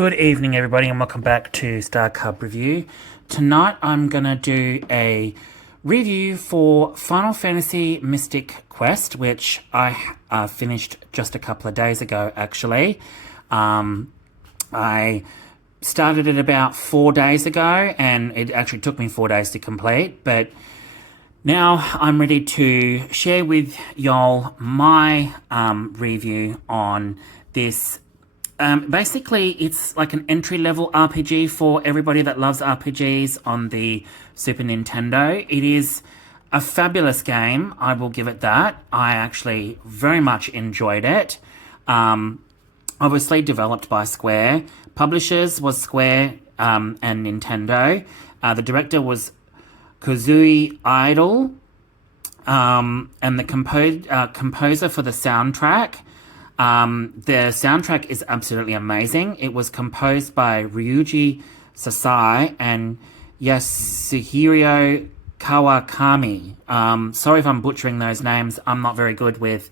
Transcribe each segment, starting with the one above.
Good evening, everybody, and welcome back to Star Cub Review. Tonight, I'm going to do a review for Final Fantasy Mystic Quest, which I finished just a couple of days ago, actually. I started it about 4 days ago, and it actually took me 4 days to complete, but now I'm ready to share with y'all my review on this. Basically, it's like an entry-level RPG for everybody that loves RPGs on the Super Nintendo. It is a fabulous game, I will give it that. I actually very much enjoyed it. Obviously developed by Square. Publishers was Square and Nintendo. The director was Kazui Idol. And the composer for the soundtrack. The soundtrack is absolutely amazing. It was composed by Ryuji Sasai and Yasuhiro Kawakami. Sorry if I'm butchering those names. I'm not very good with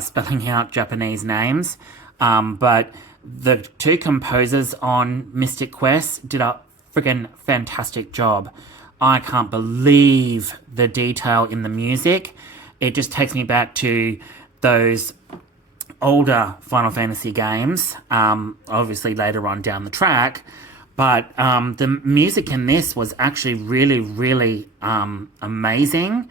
spelling out Japanese names. But the two composers on Mystic Quest did a friggin' fantastic job. I can't believe the detail in the music. It just takes me back to those older Final Fantasy games, obviously later on down the track, but the music in this was actually really amazing.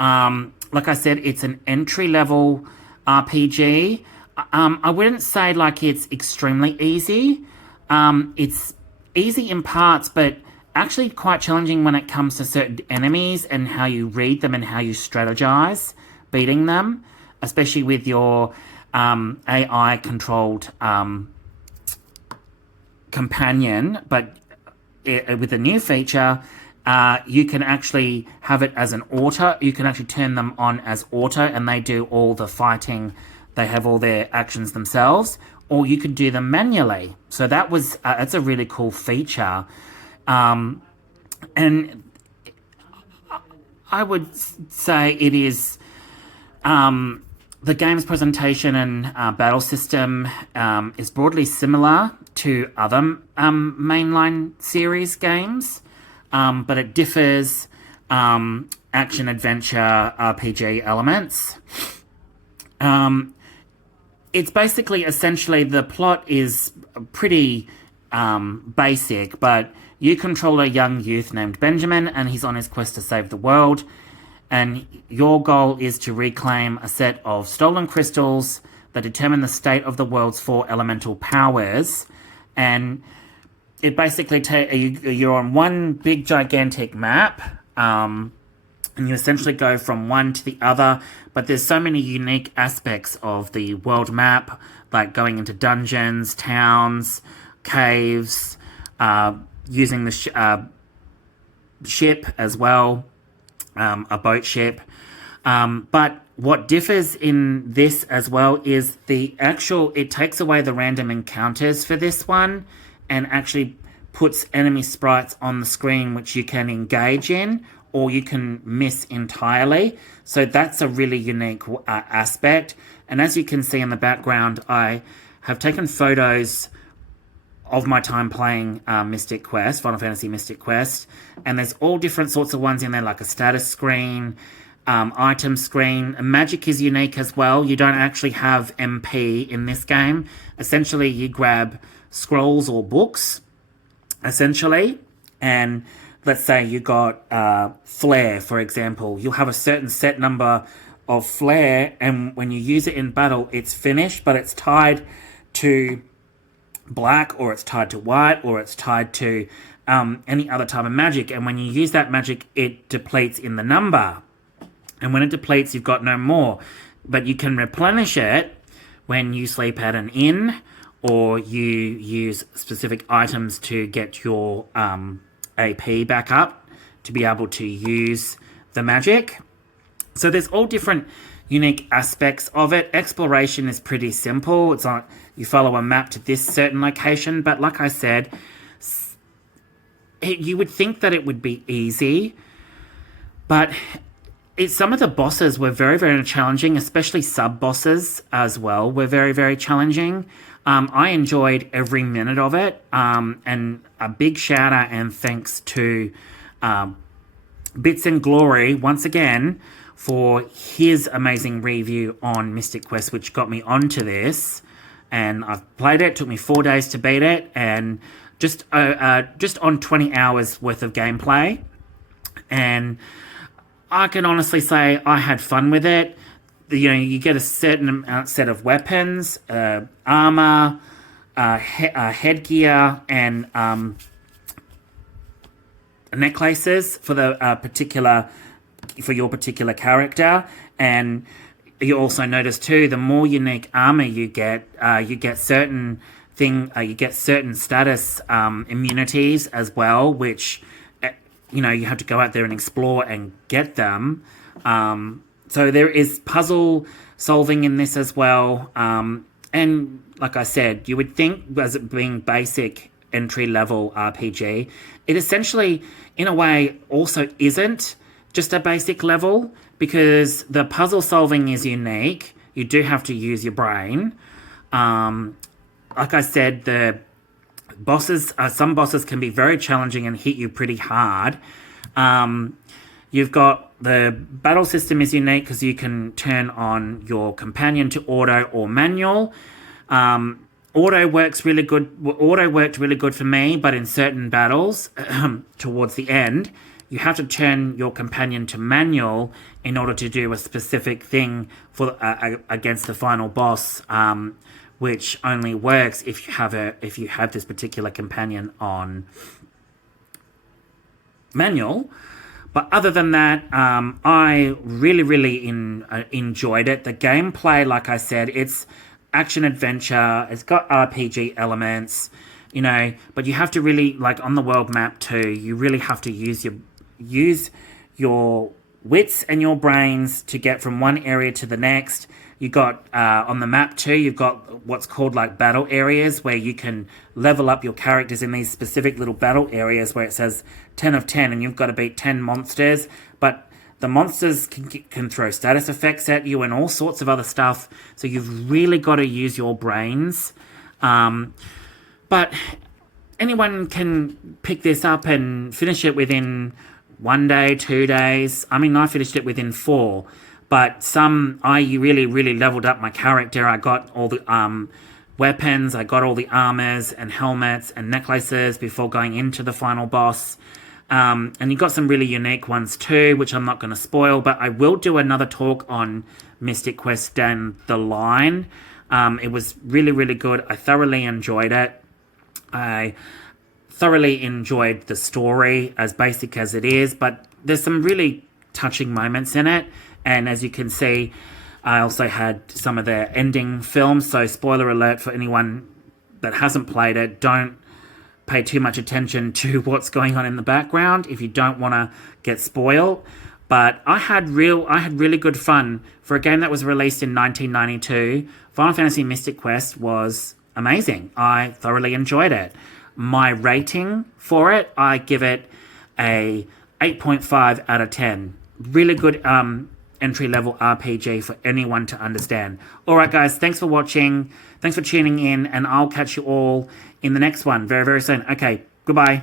Like I said, it's an entry-level RPG. I wouldn't say like it's extremely easy. It's easy in parts, but actually quite challenging when it comes to certain enemies and how you read them and how you strategize beating them, especially with your AI-controlled companion, but with a new feature, you can actually have it as an auto. You can actually turn them on as auto, and they do all the fighting. They have all their actions themselves, or you could do them manually. So that was it's a really cool feature, and I would say it is. The game's presentation and battle system is broadly similar to other mainline series games, but it differs action-adventure RPG elements. It's basically, essentially, the plot is pretty basic, but you control a young youth named Benjamin, and he's on his quest to save the world. And your goal is to reclaim a set of stolen crystals that determine the state of the world's 4 elemental powers. And it basically you're on one big gigantic map, and you essentially go from one to the other. But there's so many unique aspects of the world map, like going into dungeons, towns, caves, using the ship as well. A boat ship. But what differs in this as well is it takes away the random encounters for this one and actually puts enemy sprites on the screen which you can engage in or you can miss entirely. So that's a really unique aspect. And as you can see in the background, I have taken photos of my time playing Mystic Quest, Final Fantasy Mystic Quest, and there's all different sorts of ones in there, like a status screen, item screen. Magic is unique as well. You don't actually have MP in this game. Essentially, you grab scrolls or books, essentially, and let's say you got flair, for example. You'll have a certain set number of flair, and when you use it in battle, it's finished, but it's tied to black, or it's tied to white, or it's tied to any other type of magic. And when you use that magic, it depletes in the number. And when it depletes, you've got no more. But you can replenish it when you sleep at an inn, or you use specific items to get your AP back up to be able to use the magic. So there's all different unique aspects of it. Exploration is pretty simple. It's not you follow a map to this certain location, but like I said, you would think that it would be easy, but some of the bosses were very, very challenging, especially sub bosses as well were very, very challenging. I enjoyed every minute of it, and a big shout out and thanks to Bits and Glory once again for his amazing review on Mystic Quest, which got me onto this. And I've played it. Took me 4 days to beat it, and just on 20 hours worth of gameplay. And I can honestly say I had fun with it. You get a certain set of weapons, armor, headgear, and necklaces for your particular character. And you also notice too, the more unique armor you get certain status immunities as well, which you have to go out there and explore and get them. So there is puzzle solving in this as well. And like I said, you would think, as it being basic entry level RPG, it essentially, in a way, also isn't just a basic level, because the puzzle solving is unique. You do have to use your brain. Like I said, the bosses, some bosses can be very challenging and hit you pretty hard. You've got the battle system is unique because you can turn on your companion to auto or manual. Auto worked really good for me, but in certain battles, towards the end, you have to turn your companion to manual in order to do a specific thing for against the final boss, which only works if you have this particular companion on manual. But other than that, I really enjoyed it. The gameplay, like I said, it's action adventure. It's got RPG elements, but you have to really, like on the world map too, you really have to use your wits and your brains to get from one area to the next. You got on the map too, you've got what's called like battle areas, where you can level up your characters in these specific little battle areas where it says 10 of 10 and you've got to beat 10 monsters. But the monsters can throw status effects at you and all sorts of other stuff. So you've really got to use your brains. But anyone can pick this up and finish it within 1 day, 2 days. I mean, I finished it within 4. But I really leveled up my character. I got all the weapons, I got all the armors and helmets and necklaces before going into the final boss. And you got some really unique ones too, which I'm not going to spoil, but I will do another talk on Mystic Quest down the line. It was really good. I thoroughly enjoyed it. I thoroughly enjoyed the story, as basic as it is, but there's some really touching moments in it. And as you can see, I also had some of the ending films, so spoiler alert for anyone that hasn't played it, don't pay too much attention to what's going on in the background if you don't want to get spoiled. But I had really good fun. For a game that was released in 1992, Final Fantasy Mystic Quest was amazing. I thoroughly enjoyed it. My rating for it, I give it a 8.5 out of 10. Really good entry-level RPG for anyone to understand. Alright guys, thanks for watching. Thanks for tuning in, and I'll catch you all in the next one very, very soon. Okay, goodbye.